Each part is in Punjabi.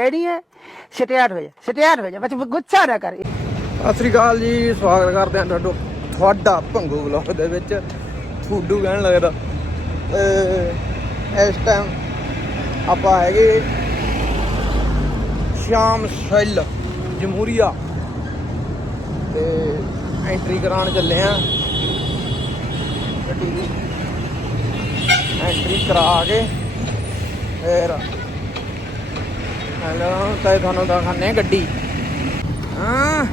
रेडी है स्टार्ट हो जा स्टार्ट हो जा बस गुस्सा ना कर ਸਤਿ ਸ੍ਰੀ ਅਕਾਲ ਜੀ ਸਵਾਗਤ ਕਰਦੇ ਹਾਂ ਤੁਹਾਡਾ ਤੁਹਾਡਾ ਭੰਗੂ ਵਲੌਗ ਦੇ ਵਿੱਚ ਥੂਡੂ ਕਹਿਣ ਲੱਗਦਾ ਤੇ ਇਸ ਟਾਈਮ ਆਪਾਂ ਹੈਗੇ ਸ਼ਾਮ ਸੈੱਲ ਜਮਹੂਰੀਆ ਤੇ ਐਂਟਰੀ ਕਰਾਉਣ ਚੱਲੇ ਆ ਗੱਡੀ ਦੀ ਐਂਟਰੀ ਕਰਾ ਕੇ ਫੇਰ ਹੈਲੋ, ਤਾਂ ਤੁਹਾਨੂੰ ਦਿਖਾਣੇ ਗੱਡੀ। ਹਾਂ,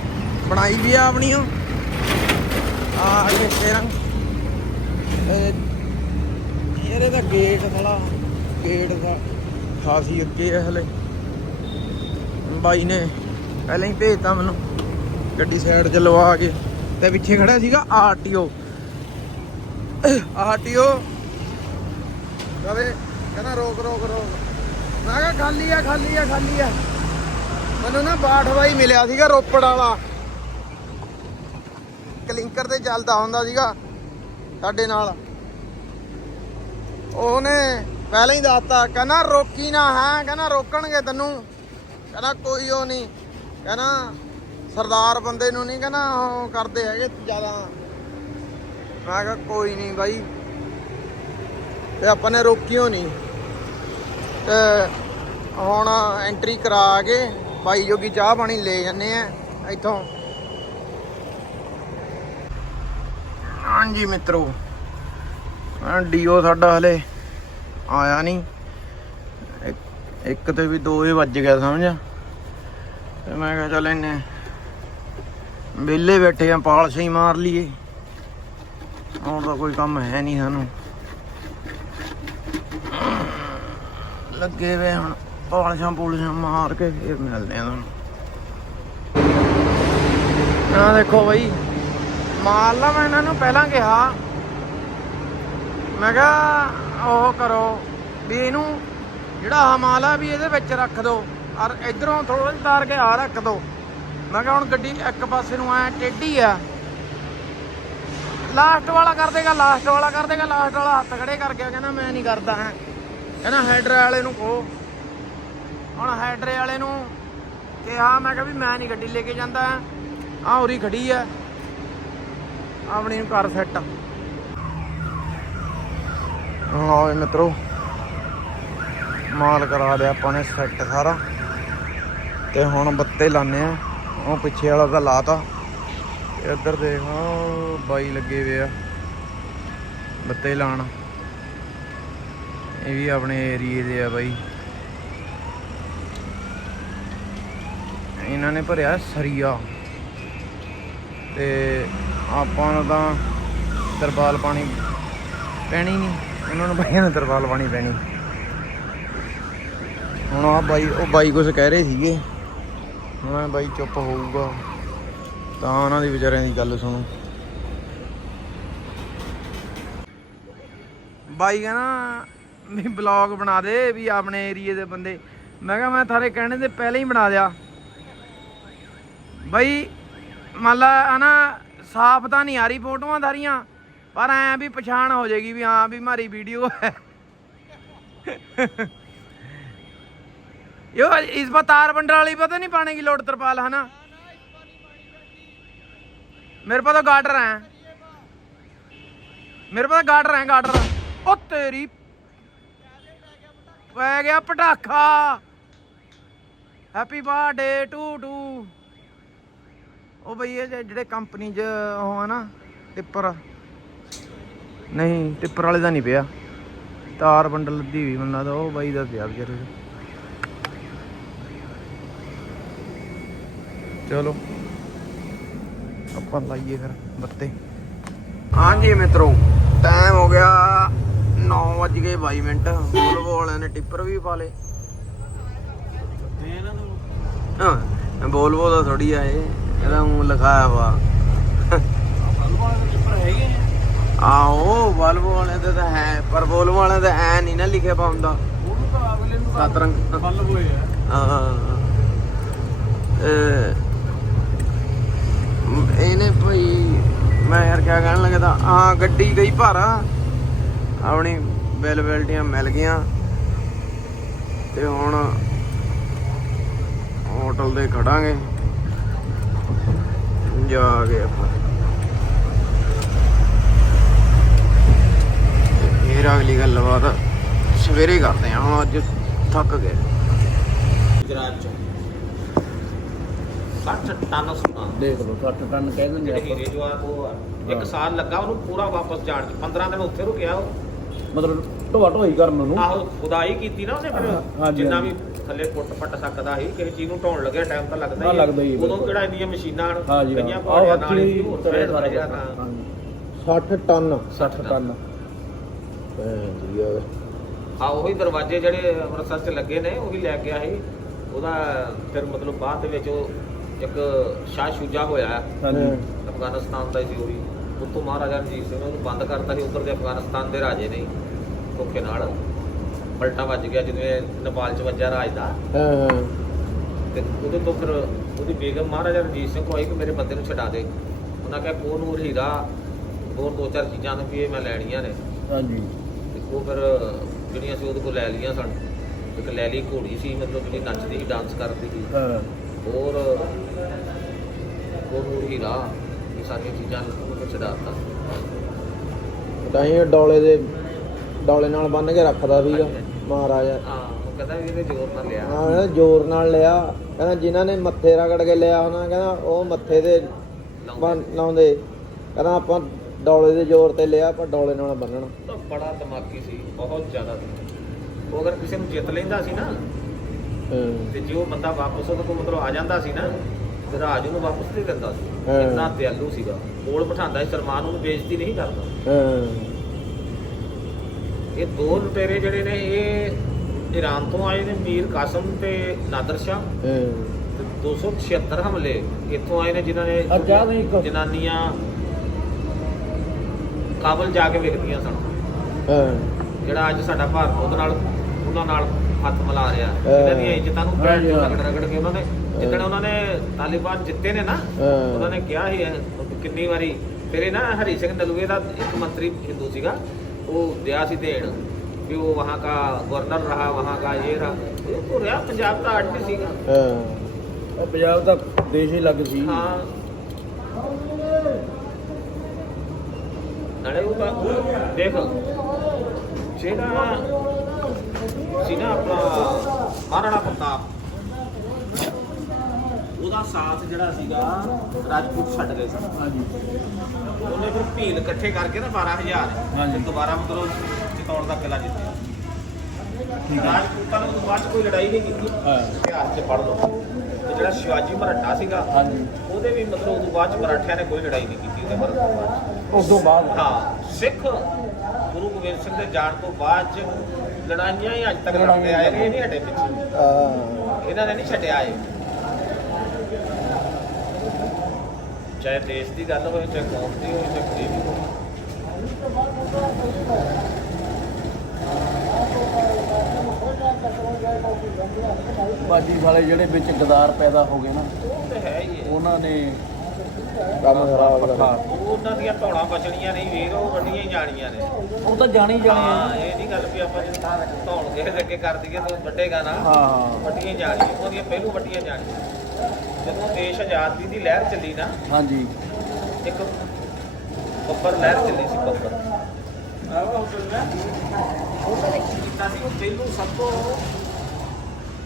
ਬਣਾਈ ਵੀ ਆ ਆਪਣੀ ਉਹ। ਆ ਕੇ ਰੰਗ। ਇਹਦੇ ਦਾ ਗੇਟ ਸਾਲਾ ਗੇਟ ਦਾ ਖਾਸੀ ਅੱਗੇ ਹੈ ਹਲੇ। ਬਾਈ ਨੇ ਪਹਿਲਾਂ ਹੀ ਭੇਜਤਾ ਮੈਨੂੰ, ਗੱਡੀ ਸਾਈਡ 'ਚ ਲਵਾ ਕੇ। ਤੇ ਪਿੱਛੇ ਖੜਾ ਸੀਗਾ ਆਰਟੀਓ। ਆਰਟੀਓ। ਕਵੇ ਕਹਿੰਦਾ ਰੋਕ ਰੋਕ ਰੋਕ। ਮੈਂ ਕਿਹਾ ਖਾਲੀ ਆ ਖਾਲੀ ਆ ਖਾਲੀ ਆ। ਮੈਨੂੰ ਨਾ ਬਾਠ ਮਿਲਿਆ ਸੀਗਾ ਰੋਪੜ ਵਾਲਾ। ਕਲਿੰਕਰ ਤੇ ਚੱਲਦਾ ਹੁੰਦਾ ਸੀਗਾ ਸਾਡੇ ਨਾਲ। ਉਹਨੇ ਪਹਿਲਾਂ ਹੀ ਦੱਸਤਾ, ਕਹਿੰਦਾ ਰੋਕੀ ਨਾ ਹੈ, ਕਹਿੰਦਾ ਰੋਕਣਗੇ ਤੈਨੂੰ। ਕਹਿੰਦਾ ਕੋਈ ਉਹ ਨਹੀਂ। ਕਹਿੰਦਾ ਸਰਦਾਰ ਬੰਦੇ ਨੂੰ ਨਹੀਂ, ਕਹਿੰਦਾ ਉਹ ਕਰਦੇ ਹੈਗੇ ਜ਼ਿਆਦਾ। ਮੈਂ ਕਿਹਾ ਕੋਈ ਨਹੀਂ ਬਾਈ। ਤੇ ਆਪਾਂ ਨੇ ਰੋਕਿਓ ਨਹੀਂ। ਤੇ ਹੁਣ ਐਂਟਰੀ ਕਰਾ ਕੇ ਬਾਈ ਜੋਗੀ ਚਾਹ ਪਾਣੀ ਲੈ ਜੰਨੇ ਆ ਇੱਥੋਂ। ਹਾਂਜੀ ਮਿੱਤਰੋ ਆ ਡੀਓ ਸਾਡਾ ਹਲੇ ਆਇਆ ਨਹੀਂ। ਇੱਕ- ਇੱਕ ਤੇ ਵੀ ਦੋ ਹੀ ਵੱਜ ਗਿਆ, ਸਮਝ? ਤੇ ਮੈਂ ਕਿਹਾ ਚੱਲ ਇਹਨੇ ਵਿਹਲੇ ਬੈਠੇ ਆ, ਪਾਲਸ਼ੀ ਮਾਰ ਲਈਏ। ਹੁਣ ਤਾਂ ਕੋਈ ਕੰਮ ਹੈ ਨਹੀਂ ਸਾਨੂੰ। ਲੱਗੇ ਵੇ ਹੁਣ, ਪਾਲਸ਼ਾਂ ਪੂਲਸ਼ਾਂ ਮਾਰ ਕੇ ਫੇਰ ਮਿਲਦੇ ਆ ਤੁਹਾਨੂੰ। ਆ ਦੇਖੋ ਬਈ ਮਾਲ ਲਾ ਮੈਂ ਇਹਨਾਂ ਨੂੰ, ਪਹਿਲਾਂ ਕਿਹਾ। ਮੈਂ ਕਿਹਾ, ਉਹ ਕਰੋ, ਵੀ ਇਹਨੂੰ ਜਿਹੜਾ ਆਹ ਮਾਲ ਆ ਵੀ ਇਹਦੇ ਵਿੱਚ ਰੱਖ ਦਿਓ ਔਰ ਇਧਰੋਂ ਥੋੜਾ ਜਿਹਾ ਤਾਰ ਕੇ ਆ ਰੱਖ ਦਿਓ ਮੈਂ ਕਿਹਾ, ਹੁਣ ਗੱਡੀ ਇੱਕ ਪਾਸੇ ਨੂੰ ਐ ਟੇਢੀ ਆ। ਲਾਸਟ ਵਾਲਾ ਕਰ ਦੇਗਾ ਲਾਸਟ ਵਾਲਾ ਕਰ ਦੇਗਾ ਲਾਸਟ ਵਾਲਾ ਹੱਥ ਖੜੇ ਕਰ ਗਿਆ, ਕਹਿੰਦਾ ਮੈਂ ਨਹੀਂ ਕਰਦਾ, ਹੈ। ਕਹਿੰਦਾ ਹੈਡਰ ਵਾਲੇ ਨੂੰ ਕਹੋ। ਹੁਣ ਹੈਡਰੇ ਵਾਲੇ ਨੂੰ ਕਿਹਾ, ਮੈਂ ਕਿਹਾ ਵੀ ਮੈਂ ਨਹੀਂ ਗੱਡੀ ਲੈ ਕੇ ਜਾਂਦਾ। ਆ ਉਰੀ ਖੜੀ ਆ। ਆਪਣੀ ਨੂੰ ਕਰ ਸੈੱਟ ਹਾਂ ਮਿੱਤਰੋ, ਮਾਲ ਕਰਾ ਲਿਆ ਆਪਾਂ ਨੇ ਸੈੱਟ ਸਾਰਾ। ਤੇ ਹੁਣ ਬੱਤੇ ਲਾਣੇ ਆ। ਉਹ ਪਿੱਛੇ ਵਾਲਾ ਤਾਂ ਲਾਤਾ। ਇੱਧਰ ਦੇਖ, ਬਾਈ ਲੱਗੇ ਵੇ ਆ। ਬੱਤੇ ਲਾਣ ਇਹ ਵੀ ਆਪਣੇ ਏਰੀਏ ਦੇ ਆ ਬਾਈ। ਇਹਨਾਂ ਨੇ ਭਰਿਆ ਸਰੀਆ। ਤੇ ਆਪਾਂ ਨੂੰ ਤਾਂ ਤਰਪਾਲ ਪਾਣੀ ਪੈਣੀ ਨਹੀਂ। ਉਹਨਾਂ ਨੂੰ ਬਾਈਆਂ ਨੂੰ ਤਰਪਾਲ ਪਾਣੀ ਪੈਣੀ। ਹੁਣ ਆ ਬਾਈ, ਉਹ ਬਾਈ ਕੁਝ ਕਹਿ ਰਹੇ ਸੀਗੇ। ਹੁਣ ਇਹ ਬਾਈ ਚੁੱਪ ਹੋਊਗਾ। ਤਾਂ ਉਹਨਾਂ ਦੀ ਵਿਚਾਰਿਆਂ ਦੀ ਗੱਲ ਸੁਣੋ। ਬਾਈ ਕਹਿੰਦਾ ਵੀ ਬਲੌਗ ਬਣਾ ਦੇ ਵੀ ਆਪਣੇ ਏਰੀਏ ਦੇ ਬੰਦੇ। ਮੈਂ ਕਿਹਾ ਮੈਂ ਥਾਰੇ ਕਹਿਣੇ ਦੇ ਪਹਿਲਾਂ ਹੀ ਬਣਾ ਦਿਆ। ਬਈ, ਮੰਨ ਲਾ ਹਨਾ ਸਾਫ਼ ਤਾਂ ਨਹੀਂ ਆ ਰਹੀ ਫੋਟੋਆਂ ਧਾਰੀਆਂ, ਪਰ ਐ ਵੀ ਪਛਾਣ ਹੋ ਜਾਏਗੀ ਵੀ ਹਾਂ ਵੀ ਮਾਰੀ ਵੀਡੀਓ ਹੈ। ਯੋ ਇਸ ਵਾਰ ਤਾਰ ਬੰਡਰ ਵਾਲੀ ਪਤਾ ਨਹੀਂ ਪਾਣੀ ਕੀ ਲੋੜ ਤਰਪਾਲ ਹੈ ਨਾ ਮੇਰੇ ਪਾ ਤਾਂ ਗਾਟਰ ਹੈ। ਮੇਰੇ ਪਾ ਤਾਂ ਹੈ ਗਾਟਰ ਉਹ ਤੇਰੀ ਪੈ ਗਿਆ ਪਟਾਖਾ। ਹੈਪੀ ਬਰਥਡੇ ਟੂ ਟੂ ਉਹ ਬਈ ਇਹ ਜਿਹੜੇ ਕੰਪਨੀ 'ਚ ਉਹ ਆ ਨਾ, ਟਿੱਪਰ। ਨਹੀਂ, ਟਿੱਪਰ ਵਾਲੇ ਦਾ ਨਹੀਂ ਪਿਆ। ਤਾਰ ਬੰਡਲ ਲੱਦੀ ਹੋਈ ਮੈਨੂੰ ਲੱਗਦਾ, ਉਹ ਬਾਈ ਦਾ ਪਿਆ ਵਿਚਾਰੇ ਚਲੋ, ਆਪਾਂ ਲਾਈਏ ਫਿਰ ਬੱਤੇ। ਹਾਂਜੀ ਮਿੱਤਰੋ ਟਾਈਮ ਹੋ ਗਿਆ। 9 ਵੱਜ ਗਏ 22 ਮਿੰਟ। ਵੋਲਵੋ ਵਾਲਿਆਂ ਨੇ ਟਿੱਪਰ ਵੀ ਪਾ ਲੇ ਹਾਂ ਵੋਲਵੋ ਦਾ ਥੋੜੀ ਆ ਇਹ। ਇਹਦਾ ਉਹ ਲਿਖਾਇਆ ਵਾ। ਆਓ ਵੋਲਵੋ ਵਾਲਿਆਂ ਦਾ ਤਾਂ ਹੈ, ਪਰ ਵੋਲਵੋ ਵਾਲਿਆਂ ਦਾ ਐ ਨਹੀਂ ਨਾ ਲਿਖਿਆ ਪਾਉਂਦਾ ਸੱਤ ਰੰਗ। ਹਾਂ। ਇਹਨੇ ਭਾਈ, ਮੈਂ ਯਾਰ ਕਿਆ ਕਹਿਣ ਲੱਗਾ ਤਾਂ ਹਾਂ ਗੱਡੀ ਗਈ ਭਾਰਾ। ਆਪਣੀ ਬੈਲ ਬੈਲਟੀਆਂ ਮਿਲ ਗਈਆਂ। ਤੇ ਹੁਣ ਹੋਟਲ ਦੇ ਖੜਾਂਗੇ। ਜਾ ਕੇ ਆਪਾਂ। ਫੇਰ ਅਗਲੀ ਗੱਲਬਾਤ ਸਵੇਰੇ ਕਰਦੇ ਹਾਂ ਹੁਣ ਅੱਜ ਥੱਕ ਗਏ। ਗੁਜਰਾਤ ਚ। 60 ਟਨ ਸੋਨਾ ਦੇਖ ਲਓ 60 ਟਨ ਕਹਿ ਦਿੰਦੇ ਜਿਹੜੇ ਆਪਾਂ। ਹੀਰੇ ਜੋ ਆ ਉਹ ਆ। ਇੱਕ ਹਾਂ। ਸਾਲ ਲੱਗਾ ਉਹਨੂੰ ਪੂਰਾ ਵਾਪਸ ਜਾਣ ਚ। 15 ਦਿਨ ਉੱਥੇ ਰੁਕਿਆ ਉਹ। ਮਤਲਬ ਢੋਆ ਢੋਈ ਕਰਨ ਨੂੰ। ਆਹੋ ਖੁਦਾਈ ਕੀਤੀ ਨਾ ਉਹਨੇ ਹਾਂ, ਫਿਰ ਹਾਂਜੀ, ਜਿੰਨਾ ਵੀ ਹਾਂਜੀ। ਥੱਲੇ ਪੁੱਟ ਪੱਟ ਸਕਦਾ ਸੀ ਕਿਸੇ ਚੀਜ਼ ਨੂੰ ਢਾਉਣ ਲੱਗਿਆ ਟਾਈਮ ਤਾਂ ਲੱਗਦਾ ਹਾਂ, ਲੱਗਦਾ ਹੀ ਹੈ, ਉਦੋਂ ਬਿਲਕੁਲ। ਕਿਹੜਾ ਇੰਨੀਆਂ ਮਸ਼ੀਨਾਂ ਹਨ? ਹਾਂ। ਜੀ ਕਈਆਂ ਆਹ ਪਹਾੜੀਆਂ ਨਾਲ ਹੀ ਹੱਥੀ ਸੀ, ਉਤਰੇ ਹੋਰ ਸਾਰਾ ਸਾਰਾ ਕੁਛ। ਹਾਂ। ਹਾਂਜੀ। 60 ਟਨ। 60 ਟਨ। ਹਾਂ ਉਹੀ ਦਰਵਾਜ਼ੇ ਜਿਹੜੇ ਅੰਮ੍ਰਿਤਸਰ 'ਚ ਲੱਗੇ ਨੇ ਉਹੀ ਲੈ ਗਿਆ ਸੀ ਉਹਦਾ ਫਿਰ ਮਤਲਬ ਬਾਅਦ ਦੇ ਵਿੱਚ ਉਹ ਇੱਕ ਸ਼ਾਹ ਸ਼ੁਜਾ ਹੋਇਆ। ਹਾਂਜੀ। ਅਫਗਾਨਿਸਤਾਨ ਦਾ ਸੀ ਉਹ ਵੀ। ਉੱਥੋਂ ਮਹਾਰਾਜਾ ਰਣਜੀਤ ਸਿੰਘ ਨੇ ਉਹਨੂੰ ਬੰਦ ਕਰਤਾ ਸੀ ਉੱਧਰ ਦੇ ਅਫਗਾਨਿਸਤਾਨ ਦੇ ਰਾਜੇ ਨੇ ਧੋਖੇ ਨਾਲ ਪਲਟਾ ਵੱਜ ਗਿਆ ਜਿਵੇਂ ਨੇਪਾਲ 'ਚ ਵੱਜਿਆ ਰਾਜ ਦਾ ਹਾਂ। ਤੇ ਉਹਦੇ ਤੋਂ ਫਿਰ ਉਹਦੀ ਬੇਗਮ ਮਹਾਰਾਜਾ ਰਣਜੀਤ ਸਿੰਘ ਕੋਲ ਆਈ ਕਿ ਮੇਰੇ ਬੰਦੇ ਨੂੰ ਛਡਾ ਦੇ। ਉਹਨਾਂ ਕਿਹਾ ਕੋਹ ਨੂਰ ਹੀਰਾ ਹੋਰ ਦੋ ਚਾਰ ਚੀਜ਼ਾਂ ਨੇ ਵੀ ਇਹ ਮੈਂ ਲੈਣੀਆਂ ਨੇ। ਹਾਂਜੀ। ਤੇ ਉਹ ਫਿਰ ਜਿਹੜੀਆਂ ਸੀ ਉਹਦੇ ਕੋਲ ਲੈ ਲਈਆਂ ਸਨ। ਇੱਕ ਲੈ ਲਈ ਘੋੜੀ ਸੀ ਮਤਲਬ ਜਿਹੜੀ ਨੱਚਦੀ ਸੀ ਡਾਂਸ ਕਰਦੀ ਸੀ। ਹਾਂ। ਹੋਰ ਉਹ ਨੂਰ ਹੀਰਾ ਇਹ ਸਾਰੀਆਂ ਚੀਜ਼ਾਂ ਨੂੰ ਛਡਾਤਾ। ਤਾਂ ਹੀ ਡੋਲੇ ਦੇ ਡੋਲੇ ਨਾਲ ਬੰਨ ਕੇ ਰੱਖਦਾ ਸੀਗਾ। ਮਹਾਰਾਜਾ। ਹਾਂ ਉਹ ਕਹਿੰਦਾ ਵੀ ਇਹਦੇ ਜ਼ੋਰ ਨਾਲ ਲਿਆ। ਹਾਂ ਕਹਿੰਦਾ ਜ਼ੋਰ ਨਾਲ ਲਿਆ। ਕਹਿੰਦਾ ਜਿਨ੍ਹਾਂ ਨੇ ਮੱਥੇ ਰਗੜ ਕੇ ਲਿਆ ਉਹਨਾਂ ਕਹਿੰਦਾ ਉਹ ਮੱਥੇ ਦੇ ਲਾਉਂਦੇ। ਕਹਿੰਦਾ ਆਪਾਂ ਡੋਲੇ ਦੇ ਜ਼ੋਰ ਤੇ ਲਿਆ ਪਰ ਡੋਲੇ ਨਾਲ ਬੰਨਣਾ। ਤਾਂ ਬੜਾ ਦਿਮਾਗੀ ਸੀ ਬਹੁਤ ਜ਼ਿਆਦਾ ਉਹ ਅਗਰ ਕਿਸੇ ਨੂੰ ਜਿੱਤ ਲੈਂਦਾ ਸੀ ਨਾ ਤੇ ਜੇ ਉਹ ਬੰਦਾ ਵਾਪਸ ਉਹਦੇ ਕੋਲ ਮਤਲਬ ਆ ਜਾਂਦਾ ਸੀ ਨਾ ਤੇ ਰਾਜ ਨੂੰ ਵਾਪਸ ਦੇ ਦਿੰਦਾ ਸੀ। ਹਾਂ। ਇੰਨਾ ਦਿਆਲੂ ਸੀਗਾ। ਕੋਲ ਬਿਠਾਉਂਦਾ ਸੀ ਸਲਮਾਨ ਉਹਨੂੰ ਬੇਇੱਜ਼ਤੀ ਨਹੀਂ ਕਰਦਾ। ਹਾਂ। ਇਹ ਦੋ ਲੁਟੇਰੇ ਜਿਹੜੇ ਨੇ ਇਹ ਈਰਾਨ ਤੋਂ ਆਏ ਨੇ ਮੀਰ ਕਾਸਮ ਤੇ ਨਾਦਰ ਸ਼ਾਹ। ਤੇ 276 ਹਮਲੇ ਇੱਥੋਂ ਆਏ ਨੇ ਜਿਨ੍ਹਾਂ ਨੇ ਵੀ ਇੱਕ- ਜਨਾਨੀਆਂ ਕਾਬਲ ਜਾ ਕੇ ਵੇਖਦੀਆਂ ਸਨ। ਹਾਂ। ਜਿਹੜਾ ਅੱਜ ਸਾਡਾ ਭਾਰਤ ਉਹਦੇ ਨਾਲ ਉਹਨਾਂ ਨਾਲ ਹੱਥ ਮਿਲਾ ਰਿਹਾ ਹਾਂ। ਇਹਨਾਂ ਦੀਆਂ ਇੱਜ਼ਤਾਂ ਨੂੰ ਪੈਰ ਹਾਂ। ਰਗੜ ਰਗੜ ਕੇ ਉਹਨਾਂ ਨੇ ਜਿੱਦਣ ਉਹਨਾਂ ਨੇ ਤਾਲਿਬਾਨ ਜਿੱਤੇ ਨੇ ਨਾ ਹਾਂ। ਉਹਨਾਂ ਨੇ ਕਿਹਾ ਇਹ ਕਿੰਨੀ ਵਾਰੀ ਫਿਰ ਇਹ ਨਾ ਹਰੀ ਸਿੰਘ ਨਲੂਏ ਦਾ ਇੱਕ ਮੰਤਰੀ ਹਿੰਦੂ ਸੀਗਾ ਉਹ ਦਿਆ ਸੀ ਦੇਣ ਵੀ ਉਹ ਵਹਾਂ ਕਾ ਗਵਰਨਰ ਰਹਾ ਵਹਾਂ ਕਾ ਇਹ ਰਹਾ ਇਹ ਉਹ ਰਿਹਾ ਪੰਜਾਬ ਦਾ ਆਰਟੀ ਸੀਗਾ ਹਾਂ ਪੰਜਾਬ ਦਾ ਦੇਸ਼ ਹੀ ਲੱਗ ਸੀ ਹਾਂ ਨਾਲੇ ਉਹ ਤਾਂ ਦੇਖ ਜਿਹੜਾ ਸੀ ਨਾ ਆਪਣਾ ਮਹਾਰਾਣਾ ਪ੍ਰਤਾਪ। ਉਹਦਾ ਸਾਥ ਜਿਹੜਾ ਸੀਗਾ ਰਾਜਪੂਤ ਛੱਡ ਗਏ ਸਨ ਹਾਂਜੀ। ਉਹਨੇ ਫਿਰ ਭੀਲ ਇਕੱਠੇ ਕਰਕੇ ਨਾ 12000 ਹਾਂਜੀ। ਦੁਬਾਰਾ ਮਤਲਬ ਜਿਤਾਉਣ ਦਾ ਕਿਲਾ ਜਿੱਤਿਆ ਰਾਜਪੂਤਾਂ ਨੇ ਬਾਅਦ ਕੋਈ ਲੜਾਈ ਨਹੀਂ ਕੀਤੀ। ਇਤਿਹਾਸ 'ਚ ਪੜ੍ਹ ਲਓ। ਤੇ ਜਿਹੜਾ ਸ਼ਿਵਾਜੀ ਮਰਾਠਾ ਸੀਗਾ ਹਾਂਜੀ। ਉਹਦੇ ਵੀ ਮਤਲਬ ਉਦੋਂ ਬਾਅਦ ਚ ਮਰਾਠਿਆਂ ਨੇ ਕੋਈ ਲੜਾਈ ਨਹੀਂ ਕੀਤੀ। ਉਹਦੇ ਮਰਨ ਤੋਂ ਬਾਅਦ ਉਸ ਤੋਂ ਬਾਅਦ? 'ਚ। ਹਾਂ। ਸਿੱਖ ਗੁਰੂ ਗੋਬਿੰਦ ਸਿੰਘ ਦੇ ਜਾਣ ਤੋਂ ਬਾਅਦ ਚ ਲੜਾਈਆਂ ਹੀ ਅੱਜ ਤੱਕ ਲੜਦੇ ਆਏ ਨੇ ਇਹ ਨਹੀਂ ਹਟੇ ਪਿੱਛੇ। ਹਾਂ। ਇਹਨਾਂ ਨੇ ਨਹੀਂ ਛੱਡਿਆ ਇਹ। ਚਾਹੇ ਦੇਸ਼ ਦੀ ਗੱਲ ਹੋਵੇ ਚਾਹੇ ਕੌਮ ਦੀ ਹੋਵੇ ਚਾਹੇ ਕੋਈ ਵੀ ਹੋਵੇ। ਬਾਜੀ ਵਾਲੇ ਜਿਹੜੇ ਵਿੱਚ ਗਦਾਰ ਪੈਦਾ ਹੋ ਗਏ ਨਾ ਉਹ ਤੇ ਹੈ ਹੀ ਹੈ। ਉਹਨਾਂ ਨੇ ਕੰਮ ਖਰਾਬ ਪੱਠਾ ਕਰ ਉਹ ਉਹਨਾਂ ਦੀਆਂ ਧੌਣਾ ਬਚਣੀਆਂ ਨਹੀਂ ਵੀਰ ਉਹ ਵੱਡੀਆਂ ਹੀ ਜਾਣੀਆਂ ਨੇ। ਉਹ ਤਾਂ ਜਾਣੀ ਜਾਣੇ ਹਾਂ ਆ ਇਹ ਨਹੀਂ ਗੱਲ ਵੀ ਆਪਾਂ ਜਦੋਂ ਧੌਣ ਕਿਸੇ ਦੇ ਅੱਗੇ ਕਰ ਦਈਏ ਤਾਂ ਉਹ ਵੱਡੇਗਾ ਨਾ। ਹਾਂ ਵੱਡੀਆਂ ਜਾਣੀਆਂ ਉਹਦੀਆਂ ਪਹਿਲੂ ਵੱਡੀਆਂ ਜਾਣੀਆਂ। ਜਦੋਂ ਦੇਸ਼ ਆਜ਼ਾਦੀ ਦੀ ਲਹਿਰ ਚੱਲੀ ਨਾ ਹਾਂਜੀ। ਇੱਕ ਬੱਬਰ ਲਹਿਰ ਚੱਲੀ ਸੀ ਬੱਬਰ। ਕੀਤਾ ਸੀ ਉਹ ਪਹਿਲੂ ਸਭ ਤੋਂ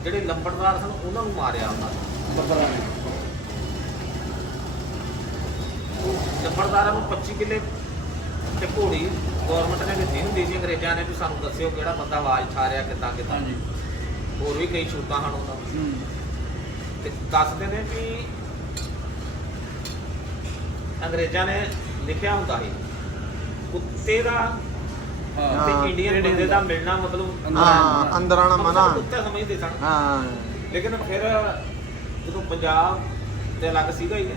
ਜਿਹੜੇ ਲੰਬੜਦਾਰ ਸਨ ਉਹਨਾਂ ਨੂੰ ਮਾਰਿਆ ਉਹਨਾਂ ਨੇ। ਬੱਬਰਾਂ ਨੇ। ਲੰਬੜਦਾਰਾਂ ਨੂੰ 25 ਕਿੱਲੇ ਤੇ ਘੋੜੀ ਗਵਰਨਮੈਂਟ ਨੇ ਦਿੱਤੀ ਹੁੰਦੀ ਸੀ ਅੰਗਰੇਜ਼ਾਂ ਨੇ ਵੀ ਸਾਨੂੰ ਦੱਸਿਓ ਕਿਹੜਾ ਬੰਦਾ ਆਵਾਜ਼ ਠਾ ਰਿਹਾ ਕਿੱਦਾਂ ਕਿੱਦਾਂ। ਹਾਂਜੀ। ਹੋਰ ਵੀ ਕਈ ਛੂਤਾਂ ਹਨ ਉਹਨਾਂ ਨੂੰ ਤੇ ਦੱਸਦੇ ਨੇ ਵੀ ਅੰਗਰੇਜ਼ਾਂ ਨੇ ਲਿਖਿਆ ਹੁੰਦਾ ਸੀ ਕੁੱਤੇ ਦਾ ਹਾਂ। ਤੇ ਇੰਡੀਅਨ ਬੰਦੇ ਦਾ ਮਿਲਣਾ ਮਤਲਬ ਹਾਂ ਅੰਦਰ ਆਣਾ ਮਨਾ। ਕੁੱਤੇ ਸਮਝਦੇ ਸਨ। ਹਾਂ। ਲੇਕਿਨ ਫਿਰ ਜਦੋਂ ਪੰਜਾਬ ਤੇ ਅਲੱਗ ਸੀਗਾ ਹੀ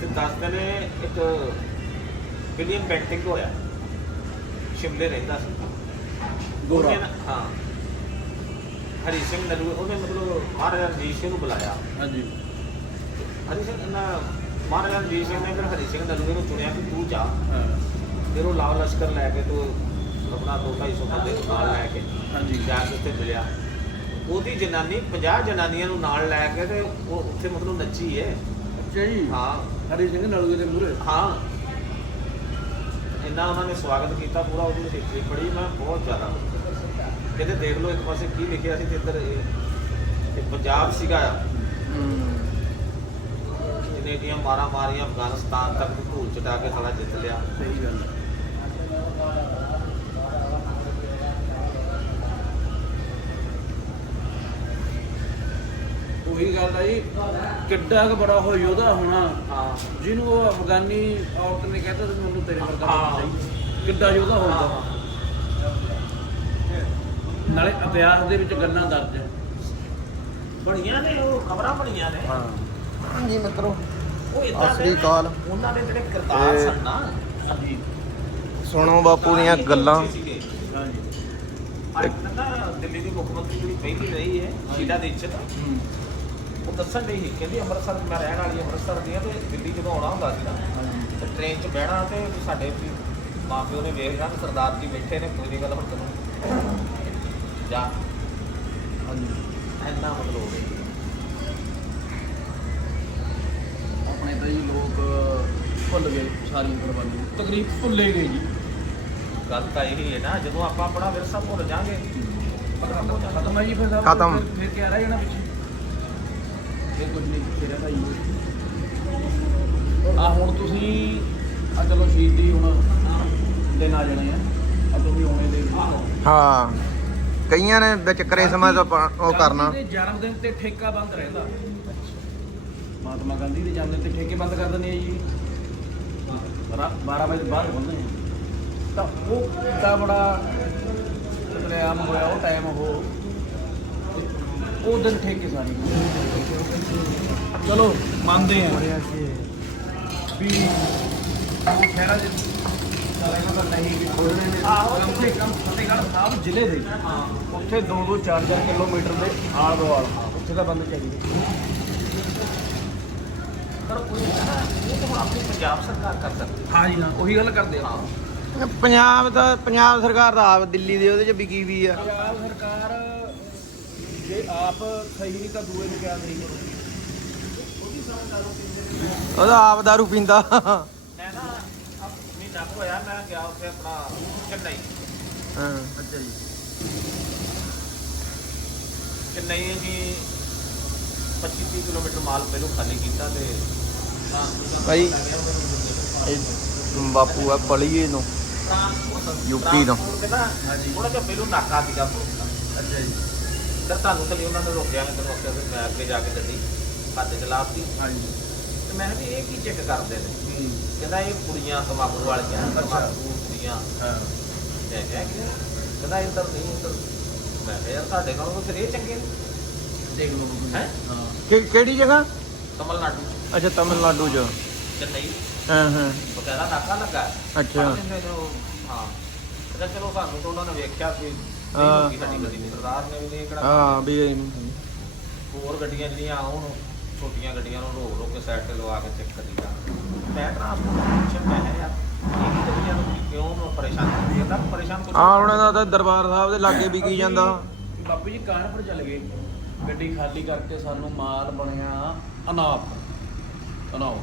ਤੇ ਦੱਸਦੇ ਨੇ ਇੱਕ ਵਿਲੀਅਮ ਬੈਂਟਿੰਗ ਹੋਇਆ। ਸ਼ਿਮਲੇ ਰਹਿੰਦਾ ਸੀ। ਗੋਰਾ। ਉਹਨੇ ਨਾ- ਹਾਂ। ਹਰੀ ਸਿੰਘ ਨਲੂਏ ਉਹਨੇ ਮਤਲਬ ਮਹਾਰਾਜਾ ਰਣਜੀਤ ਸਿੰਘ ਨੂੰ ਬੁਲਾਇਆ। ਹਾਂਜੀ। ਹਰੀ ਸਿੰਘ ਨਾ ਮਹਾਰਾਜਾ ਰਣਜੀਤ ਸਿੰਘ ਨੇ ਫਿਰ ਹਰੀ ਸਿੰਘ ਨਲੂਏ ਨੂੰ ਚੁਣਿਆ ਕਿ ਤੂੰ ਜਾ। ਹਾਂ। ਫਿਰ ਉਹ ਲਾਲ ਲਸ਼ਕਰ ਲੈ ਕੇ ਤੂੰ ਆਪਣਾ ਦੋ ਢਾਈ ਸੌ ਬੰਦੇ ਨੂੰ ਨਾਲ ਲੈ ਕੇ ਹਾਂਜੀ। ਜਾ ਕੇ ਉੱਥੇ ਮਿਲਿਆ। ਉਹਦੀ ਜਨਾਨੀ 50 ਜਨਾਨੀਆਂ ਨੂੰ ਨਾਲ ਲੈ ਕੇ ਤੇ ਉਹ ਉੱਥੇ ਮਤਲਬ ਨੱਚੀ ਹੈ ਅੱਛਾ ਜੀ। ਹਾਂ। ਹਰੀ ਸਿੰਘ ਨਲੂਏ ਦੇ ਮੂਹਰੇ। ਹਾਂ। ਇੰਨਾ ਉਹਨਾਂ ਨੇ ਸਵਾਗਤ ਕੀਤਾ ਪੂਰਾ ਉਹਦੀ ਹਿਸਟਰੀ ਪੜ੍ਹੀ ਮੈਂ ਬਹੁਤ ਜ਼ਿਆਦਾ ਕਹਿੰਦੇ ਦੇਖ ਲਓ ਇੱਕ ਪਾਸੇ ਕੀ ਲਿਖਿਆ ਸੀ ਤੇ ਇੱਧਰ ਇਹ ਇਹ ਪੰਜਾਬ ਸੀਗਾ ਇਹਨੇ ਦੀਆਂ ਮਾਰਾਂ ਮਾਰੀਆਂ ਅਫਗਾਨਿਸਤਾਨ ਤੱਕ ਧੂਲ ਚਟਾ ਕੇ ਸਾਲਾ ਜਿੱਤ ਲਿਆ। ਸਹੀ ਗੱਲ ਉਹੀ ਗੱਲ ਆ ਜੀ ਕਿੱਡਾ ਕੁ ਬੜਾ ਹੋ ਯੋਧਾ ਹੋਣਾ। ਹਾਂ। ਜਿਹਨੂੰ ਉਹ ਅਫਗਾਨੀ ਔਰਤ ਨੇ ਕਹਿੰਦਾ ਸੀ ਮੈਨੂੰ ਤੇਰੇ ਵਰਗਾ ਹਾਂ। ਬਣਨਾ ਚਾਹੀਦਾ। ਕਿੱਡਾ ਯੋਧਾ ਹੋਊਗਾ ਨਾਲੇ ਇਤਿਹਾਸ ਦੇ ਵਿੱਚ ਗੱਲਾਂ ਦਰਜ ਹੈ ਬਣੀਆਂ ਨੇ ਉਹ ਖਬਰਾਂ ਬਣੀਆਂ ਨੇ। ਹਾਂ। ਹਾਂਜੀ ਮਿੱਤਰੋ ਉਹ ਏਦਾਂ ਸਤਿ ਸ੍ਰੀ ਅਕਾਲ। ਉਹਨਾਂ ਦੇ ਜਿਹੜੇ ਕਿਰਦਾਰ ਤੇ- ਸਨ ਨਾ ਹਾਂਜੀ। ਸੁਣੋ ਬਾਪੂ ਦੀਆਂ ਗੱਲਾਂ। ਹਾਂਜੀ। ਅੱਜ ਨਾ ਦਿੱਲੀ ਦੀ ਮੁੱਖ ਮੰਤਰੀ ਜਿਹੜੀ ਪਹਿਲੀ ਰਹੀ ਹੈ ਸ਼ੀਲਾ ਦੀਕਸ਼ਿਤ। ਹੂੰ। ਉਹ ਦੱਸਣ ਡਈ ਸੀ ਕਹਿੰਦੀ ਅੰਮ੍ਰਿਤਸਰ ਮੈਂ ਰਹਿਣ ਵਾਲੀ ਅੰਮ੍ਰਿਤਸਰ ਦੀ ਆ ਤੇ ਦਿੱਲੀ ਜਦੋਂ ਆਉਣਾ ਹੁੰਦਾ ਸੀ ਨਾ ਤੇ ਟ੍ਰੇਨ 'ਚ ਬਹਿਣਾ ਤੇ ਸਾਡੇ ਵੀ ਮਾਂ ਪਿਓ ਨੇ ਵੇਖ ਲਿਆ ਵੀ ਸਰਦਾਰ ਜੀ ਬੈਠੇ ਨੇ ਕੋਈ ਨਹੀਂ ਗੱਲ ਹੁਣ ਤੈਨੂੰ ਜਾ। ਹਾਂਜੀ। ਇੰਨਾ ਮਤਲਬ ਹੋ ਗਿਆ ਆਪਣੇ ਤਾਂ ਜੀ ਲੋਕ ਭੁੱਲ ਗਏ ਸਾਰੀ ਕੁਰਬਾਨੀ ਤਕਰੀਬ ਭੁੱਲੇ ਗਏ ਜੀ। ਗੱਲ ਤਾਂ ਇਹੀ ਹੈ ਨਾ ਜਦੋਂ ਆਪਾਂ ਆਪਣਾ ਵਿਰਸਾ ਭੁੱਲ ਜਾਾਂਗੇ ਖਤਮ ਹੈ ਜੀ ਫਿਰ ਸਭ ਖਤਮ। ਫਿਰ- ਕੀ ਰਹਿ ਜਾਣਾ ਪਿੱਛੇ? ਫਿਰ ਕੁਝ ਨਹੀਂ ਪਿੱਛੇ ਰਹਿੰਦਾ ਜੀ। ਆ ਹੁਣ ਤੁਸੀਂ ਆ ਚਲੋ ਸ਼ਹੀਦੀ ਹੁਣ ਦਿਨ ਆ ਜਾਣੇ ਆ। ਆ ਤੁਸੀਂ ਆਉਣੇ ਦੇ ਹਾਂ। ਕਈਆਂ ਨੇ ਵਿੱਚ ਕ੍ਰਿਸਮਸ ਆਪਾਂ ਉਹ ਕਰਨਾ। ਦੇ ਜਨਮ ਦਿਨ ਤੇ ਠੇਕਾ ਬੰਦ ਰਹਿੰਦਾ। ਮਹਾਤਮਾ ਗਾਂਧੀ ਦੇ ਜਨਮ ਦਿਨ ਤੇ ਠੇਕੇ ਬੰਦ ਕਰ ਦਿੰਦੇ ਆ ਜੀ। 12 ਵਜੇ ਤੋਂ ਬਾਅਦ ਹੁੰਦੇ ਆ। ਤਾਂ ਉਹ ਕਿੱਡਾ ਬੜਾ ਆਮ ਹੋਇਆ ਉਹ ਟਾਈਮ ਉਹ ਉਹ ਦਿਨ ਠੇਕੇ ਸਾਰੀ। ਚਲੋ ਮੰਨਦੇ ਆ ਵੀ ਉਹ ਖੈਰਾ ਜੀ ਦਾ ਸਾਹਿਬ ਜ਼ਿਲ੍ਹੇ ਦੇ। ਉੱਥੇ 2 2 4 4 ਕਿਲੋਮੀਟਰ ਦੇ ਆਲ ਦੁਆਲ ਉੱਥੇ ਤਾਂ ਬੰਦ ਚਾਹੀਦੀ ਪਰ ਕੋਈ ਨਾ ਇਹ ਤਾਂ ਹੁਣ ਆਪਣੀ ਪੰਜਾਬ ਸਰਕਾਰ ਕਰ ਸਕਦੀ ਹਾਂ। ਜੀ ਨਾ ਉਹੀ ਗੱਲ ਕਰਦੇ ਆ। ਹਾਂ ਪੰਜਾਬ ਦਾ ਪੰਜਾਬ ਸਰਕਾਰ ਦਾ ਆਪ ਦਿੱਲੀ ਦੇ ਉਹਦੇ ਚ ਵਿਕੀ ਵੀ ਆ। ਪੰਜਾਬ ਸਰਕਾਰ ਜੇ ਆਪ ਸਹੀ ਨਹੀਂ ਤਾਂ ਦੂਏ ਨੂੰ ਕਿਆ ਸਹੀ ਕਰੂਗੀ? ਉਹਦਾ ਆਪ ਦਾਰੂ ਪੀਂਦਾ। ਮੈਂ ਨਾ ਮਹੀਨਾ ਕੁ ਹੋਇਆ ਮੈਂ ਗਿਆ ਉੱਥੇ ਆਪਣਾ ਚੇਨਈ। ਹਾਂ। ਅੱਛਾ ਜੀ। ਚੇਨਈ ਜੀ 25 30 ਕਿਲੋਮੀਟਰ ਮਾਲ ਪਹਿਲੋਂ ਖਾਲੀ ਕੀਤਾ ਤੇ ਭਾਈ ਇਹ ਬਾਪੂ ਆ ਪਲੀਏ ਨੂੰ। ਯੂਪੀ ਤੋਂ। ਹਾਂਜੀ। ਥੋੜਾ ਜਿਹਾ ਪਹਿਲੋਂ ਨਾਕਾ ਸੀਗਾ ਅੱਛਾ ਜੀ। ਫਿਰ ਤੁਹਾਨੂੰ ਥਲੀ ਉਹਨਾਂ ਨੇ ਰੋਕਿਆ ਮੈਂ ਤੈਨੂੰ ਰੋਕਿਆ ਫਿਰ ਮੈਂ ਅੱਗੇ ਜਾ ਕੇ ਗੱਡੀ ਹੱਥ ਚ ਲਾਤੀ। ਹਾਂਜੀ। ਤੇ ਮੈਂ ਵੀ ਇਹ ਕੀ ਚੈੱਕ ਕਰਦੇ ਨੇ? ਕਹਿੰਦਾ ਇਹ ਕੁੜੀਆਂ ਤਮਾਕੂ ਵਾਲੀਆਂ ਤਮਾਕੂ ਕੁੜੀਆਂ। ਹਾਂ। ਮੈਂ ਕਿਹਾ ਕਿ ਕਹਿੰਦਾ ਇੱਧਰ ਨਹੀਂ ਇੱਧਰ ਮੈਂ ਕਿਹਾ ਯਾਰ ਕੋਲ ਤਾਂ ਫਿਰ ਇਹ ਚੰਗੇ ਨੇ। ਦੇਖ ਲਓ ਹੈਂ? ਹਾਂ। ਕਿ- ਕਿਹੜੀ ਜਗ੍ਹਾ? ਤਮਿਲਨਾਡੂ ਅੱਛਾ ਤਮਿਲਨਾਡੂ ਚ। ਚੇਨਈ। ਹਾਂ ਹਾਂ। ਬਕਾਇਦਾ ਨਾਕਾ ਲੱਗਾ। ਅੱਛਾ। ਹਾਂ। ਕਹਿੰਦਾ ਚਲੋ ਸਾਨੂੰ ਤਾਂ ਉਹਨਾਂ ਨੇ ਵੇਖਿਆ ਕੋਈ ਹਾਂ। ਹਾਂ ਸਾਡੀ ਗੱਡੀ ਦੀ ਸਰਦਾਰ ਨੇ ਵੀ ਨਹੀਂ ਕਿਹੜਾ ਹਾਂ। ਵੀ ਹੋਰ ਗੱਡੀਆਂ ਜਿਹੜੀਆਂ ਆਉਣ ਛੋਟੀਆਂ ਗੱਡੀਆਂ ਨੂੰ ਰੋਕ ਰੋਕ ਕੇ ਸਾਈਡ ਤੇ ਲਵਾ ਕੇ ਚੈੱਕ ਕਰੀ ਜਾ ਮੈਂ ਟਰਾਂਸਪੋਰਟ ਪੁੱਛਿਆ ਮੈਂ ਕਿਹਾ ਯਾਰ ਇਹ ਕੀ ਗੱਡੀਆਂ ਨੂੰ ਤੁਸੀਂ? ਕਿਉਂ ਨੂੰ ਪਰੇਸ਼ਾਨ ਕਰਦੇ ਹੋ? ਪਰੇਸ਼ਾਨ ਕੋਈ ਆ ਉਹਨਾਂ ਦਾ ਤਾਂ ਦਰਬਾਰ ਸਾਹਿਬ ਦੇ ਲਾਗੇ ਵਿਕੀ ਜਾਂਦਾ। ਬਾਪੂ ਜੀ ਕਾਨਪੁਰ ਚੱਲ ਗਏ। ਗੱਡੀ ਖਾਲੀ ਕਰਕੇ ਸਾਨੂੰ ਮਾਲ ਬਣਿਆ ਅਨਾਪ। ਅਨਾਓ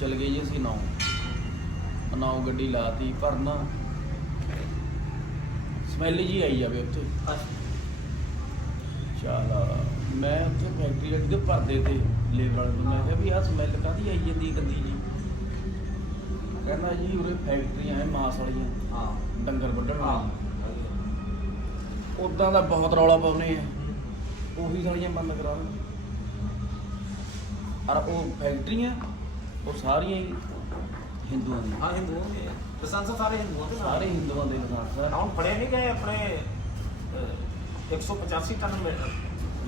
ਚਲ ਗਏ ਜੀ ਅਸੀਂ ਨੌ ਅਨਾਓ ਗੱਡੀ ਲਾਤੀ ਭਰਨਾ। ਸਮੈਲ ਜੀ ਆਈ ਜਾਵੇ ਉੱਥੇ। ਚੱਲ ਮੈਂ ਉੱਥੇ ਫੈਕਟਰੀ ਅੱਗੇ ਭਰਦੇ ਤੇ ਲੇਬਰ ਨੂੰ। ਮੈਂ ਕਿਹਾ ਵੀ ਆਹ ਸਮੈਲ ਕਾਦੀ ਆਈ ਜਾਂਦੀ ਗੰਦੀ ਜੀ? ਕਹਿੰਦਾ ਜੀ ਉਰੇ ਫੈਕਟਰੀਆਂ ਐ ਮਾਸ ਵਾਲੀਆਂ। ਹਾਂ। ਡੰਗਰ ਵੱਢਣ ਹਾਂ ਵਾਲੀਆਂ ਉਦਾਂ ਦਾ ਬਹੁਤ ਰੌਲਾ ਪਾਉਨੇ ਆ। ਉਹੀ ਸਾਰੀਆਂ ਬੰਦ ਕਰਾ ਲਓ ਔਰ ਉਹ ਫੈਕਟਰੀਆਂ ਉਹ ਸਾਰੀਆਂ ਹੀ ਹਿੰਦੂਆਂ ਦੀਆਂ। ਹਾਂ ਹਿੰਦੂਆਂ ਦੇ ਲਾਇਸੈਂਸ ਸਾਰੇ ਹਿੰਦੂਆਂ ਦੇ ਨਾਲ। ਸਾਰੇ ਹਿੰਦੂਆਂ ਦੇ ਲਾਇਸੈਂਸ ਹੁਣ ਫੜੇ ਨਹੀਂ ਗਏ ਆਪਣੇ ਅਹ, 185 ਟਨ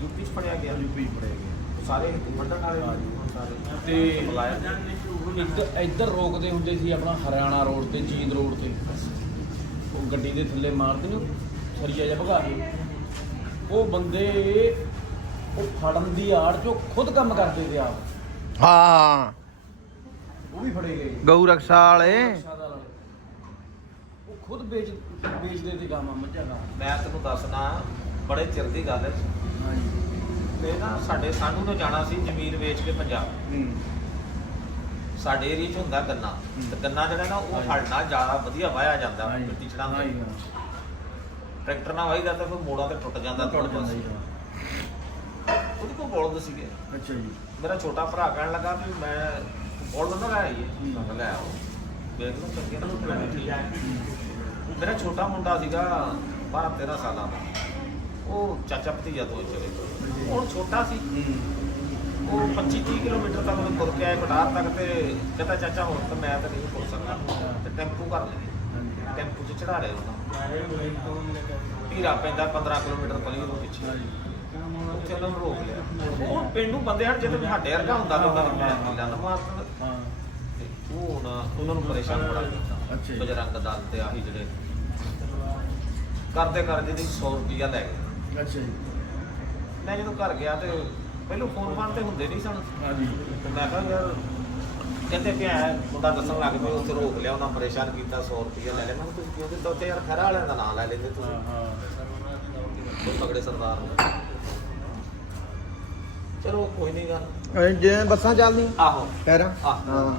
ਯੂਪੀ ਚ ਫੜਿਆ ਗਿਆ। ਯੂਪੀ ਪੜੇ ਗਏ ਸਾਰੇ ਹਿੰਦੂ ਵੱਢਣ ਵਾਲੇ ਹਾਂ ਜੀ। ਸਾਰੇ। ਤੇ ਬੁਲਾਇਆ ਇੱਧਰ ਇੱਧਰ ਰੋਕਦੇ ਹੁੰਦੇ ਸੀ ਆਪਣਾ ਹਰਿਆਣਾ ਰੋਡ ਤੇ ਜੀਂਦ ਰੋਡ ਤੇ। ਉਹ ਗੱਡੀ ਦੇ ਥੱਲੇ ਮਾਰਦੇ ਨੇ ਸਰੀਆ ਜਿਹਾ ਭਗਾ ਕੇ। ਉਹ ਬੰਦੇ ਉਹ ਫੜਨ ਦੀ ਆੜ ਚੋਂ ਖੁਦ ਕੰਮ ਕਰਦੇ ਤੇ ਆਪ। ਹਾਂ ਉਹ ਵੀ ਫੜੇ ਗਏ। ਗਊ ਰਕਸ਼ਾ ਵਾਲੇ। ਉਹ ਖੁਦ ਵੇਚ ਵੇਚਦੇ ਤੇ ਗਾਵਾਂ ਮੱਝਾਂ ਦਾ। ਮੈਂ ਤੈਨੂੰ ਦੱਸਣਾ ਬੜੇ ਚਿਰ ਦੀ ਗੱਲ ਹੈ। ਹਾਂਜੀ। ਤੇ ਨਾ ਸਾਡੇ ਸਾਨੂੰ ਨੂੰ ਜਾਣਾ ਸੀ ਜ਼ਮੀਨ ਵੇਚ ਕੇ ਪੰਜਾਬ। ਹੂੰ। ਸਾਡੇ ਏਰੀਆ 'ਚ ਹੁੰਦਾ ਗੰਨਾ। ਤੇ ਗੰਨਾ ਜਿਹੜਾ ਨਾ ਉਹ। ਹਲ ਨਾਲ ਜ਼ਿਆਦਾ ਵਧੀਆ ਵਾਇਆ ਜਾਂਦਾ ਮਿੱਟੀ ਚੜਾਉਂਦਾ ਹਾਂਜੀ, ਟਰੈਕਟਰ ਨਾਲ ਵਾਹੀਦਾ ਤਾਂ ਫਿਰ ਮੋੜਾਂ ਤੇ ਟੁੱਟ ਜਾਂਦਾ। ਟੁੱਟ ਜਾਂਦਾ ਜੀ ਉਹਦੇ ਕੋਲ ਬੋਲਦ ਸੀਗੇ। ਅੱਛਾ ਜੀ। ਮੇਰਾ ਛੋਟਾ ਭਰਾ ਕਹਿਣ ਲੱਗਾ ਵੀ ਮੈਂ ਬੋਲਦ ਨਾ ਲੈ ਆਈਏ। ਹੂੰ। ਮੈਂ ਕਿਹਾ ਲੈ ਆਓ। ਵੇਖ ਲਓ ਚੰਗੇ ਨਾ ਮੈਂ ਠੀਕ ਹੈ ਮੇਰਾ ਛੋਟਾ ਮੁੰਡਾ ਸੀਗਾ 12 13 ਸਾਲਾਂ ਦਾ। ਉਹ ਚਾਚਾ ਭਤੀਜਾ ਤੋਂ ਚਲੇ। ਗਏ। ਹੁਣ ਛੋਟਾ ਸੀ। ਉਹ 25 30 ਕਿਲੋਮੀਟਰ ਤੱਕ ਉਹ ਤੁਰ ਕੇ ਆਏ ਬਟਾਰ ਤੱਕ ਤੇ ਕਹਿੰਦਾ, ਚਾਚਾ, ਹੁਣ ਤਾਂ ਮੈਂ ਤਾਂ ਨਹੀਂ ਤੁਰ ਸਕਦਾ। ਤੇ ਟੈਂਪੂ ਕਰ ਲਈ ਟੈਂਪੂ 'ਚ ਚੜਾ ਲਿਆ ਉਹਨਾਂ। ਧੀਰਾ ਪੈਂਦਾ 15 ਕਿਲੋਮੀਟਰ ਪਲੀ ਉਹ ਪਿੱਛੇ। ਉੱਥੇ ਉਹਨਾਂ ਨੂੰ ਰੋਕ ਲਿਆ। ਉਹ ਪਿੰਡੂ ਬੰਦੇ ਹਨ, ਜਿਹਦੇ ਸਾਡੇ ਵਰਗਾ ਹੁੰਦਾ ਤਾਂ ਉਹਨਾਂ ਨੇ ਮੈਂ ਮਿਲਿਆ ਮਾਰ ਤੇ ਉਹ ਹੁਣ ਉਹਨਾਂ ਨੂੰ ਪਰੇਸ਼ਾਨ ਬੜਾ ਕੀਤਾ ਅੱਛਾ ਜੀ। ਬਜਰੰਗ ਦਲ ਤੇ ਆਹੀ ਜਿਹੜੇ ਕਰਦੇ ਕਰਦੇ ਦੀ 100 ਰੁਪਿਆ ਲੈ ਗਏ। ਅੱਛਾ ਜੀ। ਮੈਂ ਜਦੋਂ ਘਰ ਗਿਆ ਤੇ ਪਹਿਲੋਂ ਫੋਨ ਫਾਨ ਤੇ ਹੁੰਦੇ ਨਹੀਂ ਸਨ। ਹਾਂਜੀ ਤੇ ਮੈਂ ਕਿਹਾ ਯਾਰ ਕਹਿੰਦੇ ਪਿਆ ਮੁੰਡਾ ਦੱਸਣ ਲੱਗ ਪਿਆ ਉੱਥੇ ਰੋਕ ਲਿਆ ਉਹਨਾਂ ਪਰੇਸ਼ਾਨ ਕੀਤਾ 100 ਰੁਪਿਆ ਲੈ ਲਿਆ। ਮੈਂ ਕਿਹਾ ਤੁਸੀਂ ਕਿਉਂ ਦਿੱਤਾ? ਉੱਥੇ ਯਾਰ ਖਰਾ ਵਾਲਿਆਂ ਦਾ ਨਾਂ ਲੈ ਲੈਂਦੇ ਹਾਂ ਤੁਸੀਂ। ਹਾਂ ਬਹੁਤ ਤਗੜੇ ਸਰਦਾਰ ਨੇ। ਚਲੋ ਕੋਈ ਨਹੀਂ ਗੱਲ ਜਿਵੇਂ ਬੱਸਾਂ ਚੱਲਦੀਆਂ? ਆਹੋ। ਪੈਰਾਂ ਆਹ। ਹਾਂ।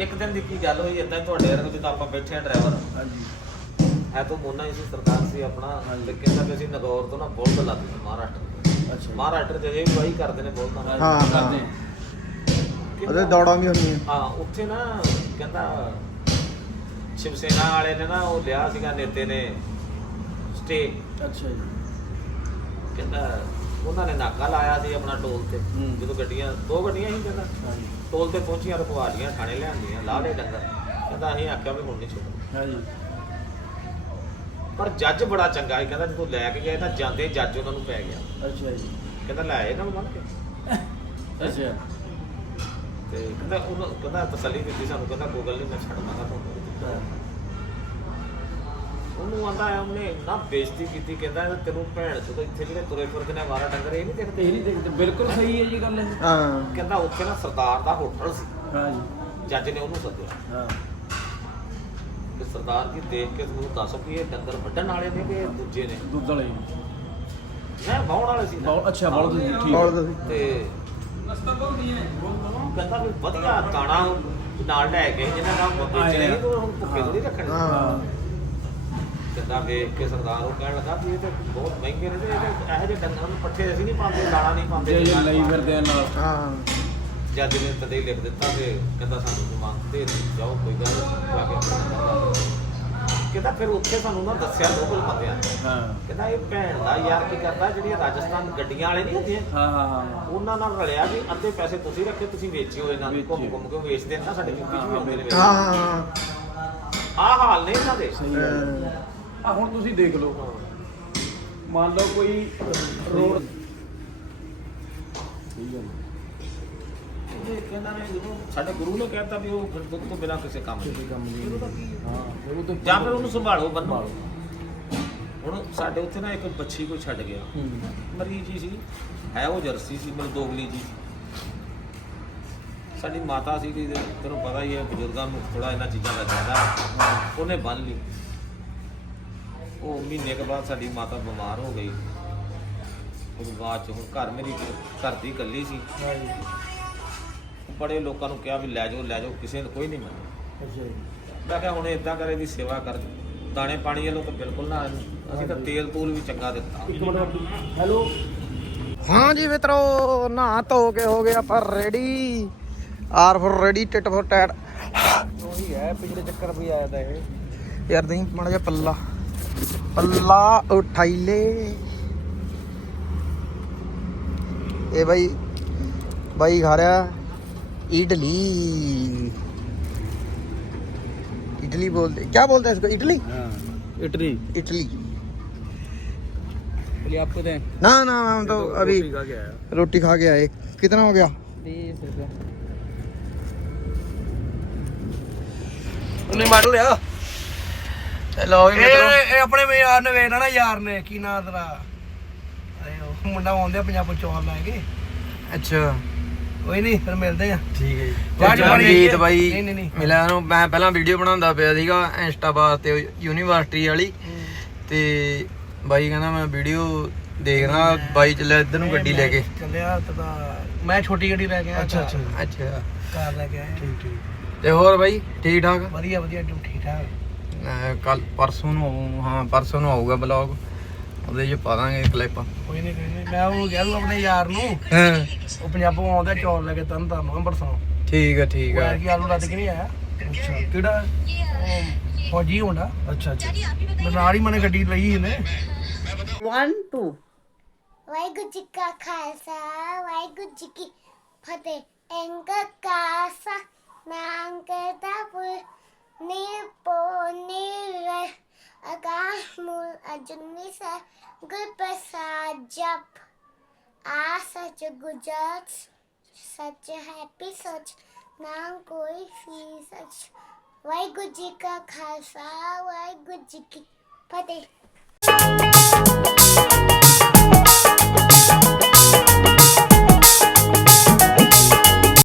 ਇੱਕ ਦਿਨ ਦੀ ਕੀ ਗੱਲ ਹੋਈ? ਇਦਾਂ ਤੁਹਾਡੇ ਵਰਗੇ ਜਦੋਂ ਆਪਾਂ ਬੈਠੇ ਆ ਡਰਾਈਵਰ ਹਾਂਜੀ। ਹੈ ਤਾਂ ਮੋਨਾ ਹੀ ਸੀ ਸਰਦਾਰ ਸੀ ਆਪਣਾ। ਤੇ ਕਹਿੰਦਾ ਅਸੀਂ ਨਗੌਰ ਤੋਂ ਨਾ ਬੁਲਦ ਲੱਦ ਲਈ ਮਹਾਰਾਸ਼ਟਰ ਅੱਛਾ। ਮਹਾਰਾਸ਼ਟਰ ਚ ਅਜੇ ਵੀ ਵਾਹੀ ਕਰਦੇ ਨੇ ਬੁਲਦਾਂ ਨਾਲ ਹਾਂ, ਹਾਂ। ਕਰਦੇ ਉਹਦੇ ਦੌੜਾਂ ਵੀ ਹੁੰਦੀਆਂ ਹਾਂ ਉੱਥੇ ਨਾ ਕਹਿੰਦਾ ਸ਼ਿਵ ਸੈਨਾ ਵਾਲੇ ਨੇ ਨਾ ਉਹ ਲਿਆ ਸੀਗਾ ਨੇਤੇ ਨੇ ਸਟੇ। ਅੱਛਾ ਜੀ। ਕਹਿੰਦਾ ਉਹਨਾਂ ਨੇ ਨਾਕਾ ਲਾਇਆ ਸੀ ਆਪਣਾ ਟੋਲ ਤੇ। ਹੂੰ। ਜਦੋਂ ਗੱਡੀਆਂ ਦੋ ਗੱਡੀਆਂ ਹੀ ਕਹਿੰਦਾ। ਹਾਂਜੀ। ਟੋਲ ਤੇ ਪਹੁੰਚੀਆਂ ਰਖਵਾ ਲੀਆਂ ਥਾਣੇ ਲਿਆਂਦੀਆਂ ਲਾ ਲਏ ਡੰਗਰ। ਕਹਿੰਦਾ ਅਸੀਂ ਆਖਿਆ ਵੀ ਹੁਣ ਨਹੀਂ ਛੱਡਣਾ। ਹਾਂਜੀ। ਪਰ ਜੱਜ ਬੜਾ ਚੰਗਾ ਸੀ ਕਹਿੰਦਾ ਜਦੋਂ ਲੈ ਕੇ ਗਏ ਤਾਂ ਜਾਂਦੇ ਜੱਜ ਉਹਨਾਂ ਨੂੰ ਪੈ ਗਿਆ। ਅੱਛਾ ਜੀ। ਕਹਿੰਦਾ ਲੈ ਇਹਨਾਂ ਨੂੰ ਮੰਨ ਕੇ ਅੱਛਾ। ਤੇ ਕਹਿੰਦਾ ਉਹਨੂੰ ਕਹਿੰਦਾ ਤਸੱਲੀ ਦਿੱਤੀ ਸਾਨੂੰ ਕਹਿੰਦਾ ਗੂਗਲ ਨਹੀਂ ਮੈਂ ਛੱਡ ਦਾਂਗਾ ਤੁਹਾਨੂੰ ਉਹਨੂੰ ਆਂਦਾ ਉਹਨੇ ਇੰਨਾ ਬੇਇੱਜ਼ਤੀ ਕੀਤੀ ਕਹਿੰਦਾ ਇਹ ਤੈਨੂੰ ਭੈਣ ਚੋਦ ਇੱਥੇ ਜਿਹੜੇ ਤੁਰੇ ਫਿਰਦੇ ਨੇ ਮਾਰਾ ਡੰਗਰ ਇਹ ਨਹੀਂ ਦੇਖਦੇ ਇਹ ਨਹੀਂ ਦੇਖਦੇ ਬਿਲਕੁਲ ਸਹੀ ਹੈ ਜੀ ਗੱਲ ਇਹ। ਹਾਂ। ਕਹਿੰਦਾ ਉੱਥੇ ਨਾ ਸਰਦਾਰ ਦਾ ਹੋਟਲ ਸੀ। ਹਾਂਜੀ ਜੱਜ ਨੇ ਉਹਨੂੰ ਸੱਦਿਆ। ਹਾਂ। ਕਿ ਸਰਦਾਰ ਜੀ ਦੇਖ ਕੇ ਤੁਹਾਨੂੰ ਦੱਸ ਵੀ ਇਹ ਡੰਗਰ ਵੱਢਣ ਵਾਲੇ ਨੇ ਕਿ ਇਹ ਦੂਜੇ ਨੇ? ਦੁੱਧ ਵਾਲੇ ਮੈਂ ਵਾਹੁਣ ਵਾਲੇ ਸੀ ਨਾ। ਬਹੁਤ ਅੱਛਾ ਬਹੁਤ ਜੀ ਠੀਕ ਬੋਲ ਹੈ। ਤੇ ਕਹਿੰਦਾ ਵੀ ਵਧੀਆ ਦਾਣਾ ਨਾਲ ਲੈ ਕੇ ਜਿਹਨਾਂ ਦਾ ਵੇਚਣੇ ਨਹੀਂ ਤੂੰ ਹੁਣ ਭੁੱਖੇ ਥੋੜੀ ਰੱਖਣੇ। ਹਾਂ। ਕਹਿੰਦਾ ਵੇਖ ਕੇ ਸਰਦਾਰ ਉਹ ਕਹਿਣ ਲੱਗਾ ਵੀ ਇਹ ਤੇ ਬਹੁਤ ਮਹਿੰਗੇ ਨੇ ਤੇ ਇਹ ਤੇ ਇਹੋ ਜਿਹੇ ਡੰਗਰਾਂ ਨੂੰ ਪੱਠੇ ਅਸੀਂ ਨਹੀਂ ਪਾਉਂਦੇ ਦਾਣਾ ਨਹੀਂ ਪਾਉਂਦੇ ਜੇ ਜੇ ਲਈ ਫਿਰਦੇ ਆ ਨਾਲ। ਹਾਂ। ਜੱਜ ਨੇ ਤਦੇ ਹੀ ਲਿਖ ਦਿੱਤਾ ਤੇ ਕਹਿੰਦਾ ਸਾਨੂੰ ਜ਼ਮਾਨਤ ਦੇ ਦਿਓ, ਜਾਓ ਕੋਈ ਗੱਲ ਨੀ, ਜਾ ਕੇ ਆਪਣਾ ਕਹਿੰਦਾ ਫਿਰ ਉੱਥੇ ਸਾਨੂੰ ਨਾ ਦੱਸਿਆ ਲੋਕਲ ਬੰਦਿਆਂ ਨੇ। ਹਾਂ। ਕਹਿੰਦਾ ਇਹ ਭੈਣ ਦਾ ਯਾਰ ਕੀ ਕਰਦਾ ਜਿਹੜੀਆਂ ਰਾਜਸਥਾਨ ਗੱਡੀਆਂ ਵਾਲੇ ਨਹੀਂ ਹੁੰਦੀਆਂ? ਹਾਂ ਹਾਂ ਹਾਂ ਉਹਨਾਂ ਨਾਲ ਰਲਿਆ ਵੀ ਅੱਧੇ ਪੈਸੇ ਤੁਸੀਂ ਰੱਖੇ ਤੁਸੀਂ ਵੇਚਿਓ ਇਹਨਾਂ ਨੂੰ ਘੁੰਮ। ਘੁੰਮ ਕੇ ਵੇਚਦੇ ਨੇ ਨਾ ਸਾਡੇ ਯੂਪੀ ਚ ਵੀ ਆਉਂਦੇ ਨੇ ਹਾਂ ਆਹ ਹਾਲ ਨੇ ਇਹਨਾਂ ਦੇ। ਸਹੀ ਹੈ। ਆ ਹੁਣ ਤੁਸੀਂ ਦੇਖ ਲਓ। ਮੰਨ ਲਓ ਕੋਈ ਰੋਡ ਸਹੀ ਗੱਲ ਇਹ ਕਹਿੰਦਾ ਨੇ ਜਦੋਂ ਸਾਡੇ ਗੁਰੂ ਨੇ ਕਹਿਤਾ ਵੀ ਉਹ ਫਿਰ ਦੁੱਧ ਤੋਂ ਬਿਨਾਂ ਕਿਸੇ ਕੰਮ ਨਹੀਂ। ਕੰਮ ਨਹੀਂ ਹੈ? ਉਹ ਤੇ ਜਾਂ ਫਿਰ ਉਹਨੂੰ ਸੰਭਾਲੋ ਬੰਨੋ। ਹੁਣ ਸਾਡੇ ਉੱਥੇ ਨਾ ਇੱਕ ਬੱਚੀ ਕੋਈ ਛੱਡ ਗਿਆ। ਹੂੰ। ਮਰੀਜ਼ ਹੀ ਸੀ। ਹੈ ਉਹ ਜਰਸੀ ਸੀ ਮਤਲਬ ਦੋਗਲੀ ਜੀ। ਸਾਡੀ ਮਾਤਾ ਸੀ ਤੈਨੂੰ ਪਤਾ ਹੀ ਹੈ ਬਜ਼ੁਰਗਾਂ ਨੂੰ ਥੋੜਾ ਇਹਨਾਂ ਚੀਜ਼ਾਂ ਦਾ ਜ਼ਿਆਦਾ। ਉਹਨੇ ਬੰਨ ਲਈ। ਉਹ ਮਹੀਨੇ ਕੇ ਬਾਅਦ ਸਾਡੀ ਮਾਤਾ ਬਿਮਾਰ ਹੋ ਗਈ। ਉਹ ਬਾਅਦ ਚ ਹੁਣ ਘਰ ਮੇਰੀ ਘਰ ਦੀ ਇਕੱਲੀ ਸੀ। ਬੜੇ ਲੋਕਾਂ ਨੂੰ ਕਿਹਾ ਵੀ ਲੈ ਜਾਓ ਲੈ ਜਾਓ ਕਿਸੇ ਨੇ ਕੋਈ ਨਹੀਂ ਮੰਨਿਆ ਅੱਛਾ ਜੀ। ਮੈਂ ਕਿਹਾ ਹੁਣ ਇਦਾਂ ਕਰੇ ਦੀ ਸੇਵਾ ਕਰ। ਦਾਣੇ ਪਾਣੀ ਵੱਲੋਂ ਤਾਂ ਬਿਲਕੁਲ ਨਾ ਅਸੀਂ ਤਾਂ ਤੇਲ ਤੂਲ ਵੀ ਚੰਗਾ ਦਿੱਤਾ। ਇੱਕ ਮਿੰਟ। ਹੈਲੋ। ਹਾਂ ਜੀ ਮਿੱਤਰੋ ਨਹਾ ਧੋ ਕੇ ਹੋ ਗਏ ਆਪਾਂ ready. R for ready tit for tat. ਉਹੀ ਹੈ ਪਿਛਲੇ ਚੱਕਰ ਵੀ ਆਇਆ ਤਾਂ ਇਹ। ਯਾਰ ਨਹੀਂ ਮਾੜਾ ਜਿਹਾ ਪੱਲਾ। पल्ला उठाई ले। ए भाई भाई खा रहा इडली। इडली बोलते क्या बोलते हैं इसको? इडली? ना ना ना तो, तो, अभी रोटी खा के आए। कितना हो गया? मार लिया। ਲਓ ਵੀ ਮਿੱਤਰੋ। ਇਹ ਇਹ ਆਪਣੇ ਵੀ ਯਾਰ ਨੇ ਵੇਖਣਾ ਨਾ ਯਾਰ ਨੇ ਕੀ ਨਾਂ ਤੇਰਾ? ਅਰੇ ਉਹ ਮੁੰਡਾ ਆਉਂਦੇ ਪੰਜਾਬ ਚੌਲ ਲੈ ਕੇ। ਅੱਛਾ। ਕੋਈ ਨਹੀਂ ਫਿਰ ਮਿਲਦੇ ਆ ਠੀਕ ਹੈ ਜੀ। ਬਾਅਦ ਚ ਬਣੀ। ਬਾਈ। ਨਹੀਂ, ਨਹੀਂ, ਨਹੀਂ। ਮਿਲਿਆ ਨੂੰ ਮੈਂ ਪਹਿਲਾਂ ਵੀਡੀਓ ਬਣਾਉਂਦਾ ਪਿਆ ਸੀਗਾ ਇੰਸਟਾ ਵਾਸਤੇ ਯੂਨੀਵਰਸਿਟੀ ਵਾਲੀ। ਤੇ ਬਾਈ ਕਹਿੰਦਾ ਮੈਂ ਵੀਡੀਓ ਦੇਖਣਾ ਬਾਈ ਚੱਲਿਆ ਇੱਧਰ ਨੂੰ ਗੱਡੀ ਲੈ ਕੇ। ਚੱਲਿਆ ਤਾਂ ਮੈਂ ਛੋਟੀ ਗੱਡੀ ਲੈ ਕੇ ਆਇਆ ਅੱਛਾ ਕਾਰ- ਅੱਛਾ। ਕਾਰ ਲੈ ਕੇ ਆਇਆ। ਠੀਕ ਠੀਕ। ਤੇ ਹੋਰ ਬਾਈ ਠੀਕ ਠਾਕ? ਵਧੀਆ ਵਧੀਆ ਤੂੰ ਠੀਕ ਠਾਕ? ਕੱਲ ਪਰਸੋਂ ਨੂੰ ਹਾਂ ਪਰਸੋਂ ਨੂੰ ਆਊਗਾ ਬਲੌਗ ਉਹਦੇ 'ਚ ਪਾ ਦਾਂਗੇ ਕਲਿੱਪ ਕੋਈ ਨਹੀਂ ਕੋਈ ਨਹੀਂ ਮੈਂ ਉਹਨੂੰ ਕਹਿ ਦੂੰ ਆਪਣੇ ਯਾਰ ਨੂੰ ਹਾਂ। ਉਹ ਪੰਜਾਬੋਂ ਆਉਂਦਾ ਚੌਲ ਲੈ ਕੇ ਤਨ ਤਨ ਅੰਬਰਸੋਂ ਠੀਕ ਆ ਠੀਕ ਉਹ ਆ। ਯਾਰ ਕੀ ਆਲੂ ਰੱਦ ਕੇ ਨਹੀਂ ਆਇਆ। ਅੱਛਾ ਕਿਹੜਾ? ਉਹ ਫੌਜੀ ਹੁੰਦਾ ਅੱਛਾ ਅੱਛਾ। ਨਾਲ ਹੀ ਮਨੇ ਗੱਡੀ ਲਈ ਇਹਨੇ। ਵਾਹਿਗੁਰੂ ਜੀ ਕਾ ਖਾਲਸਾ ਵਾਹਿਗੁਰੂ ਜੀ ਕੀ ਫਤਿਹ। ਅੰਗ ਕਾਸਾ ਨਾਮ ਪੁਰ ਨਿਰਪੋ ਨਿਰ ਆਕਾਸ਼ ਮੂਲ ਅਜੂਨੀ ਸਾ ਗੁਰ ਪ੍ਰਸਾਦ ਜਪ ਆ ਸਚ ਗੁਜਰਾਤ ਸੱਚ ਹੈਪੀ ਸੱਚ ਨਾਮ ਕੋਈ ਫੀ ਸੱਚ ਵਾਹਿਗੁਰੂ ਜੀ ਕਾ ਖਾਲਸਾ ਵਾਹਿਗੁਰੂ ਜੀ ਕੀ ਫਤਿਹ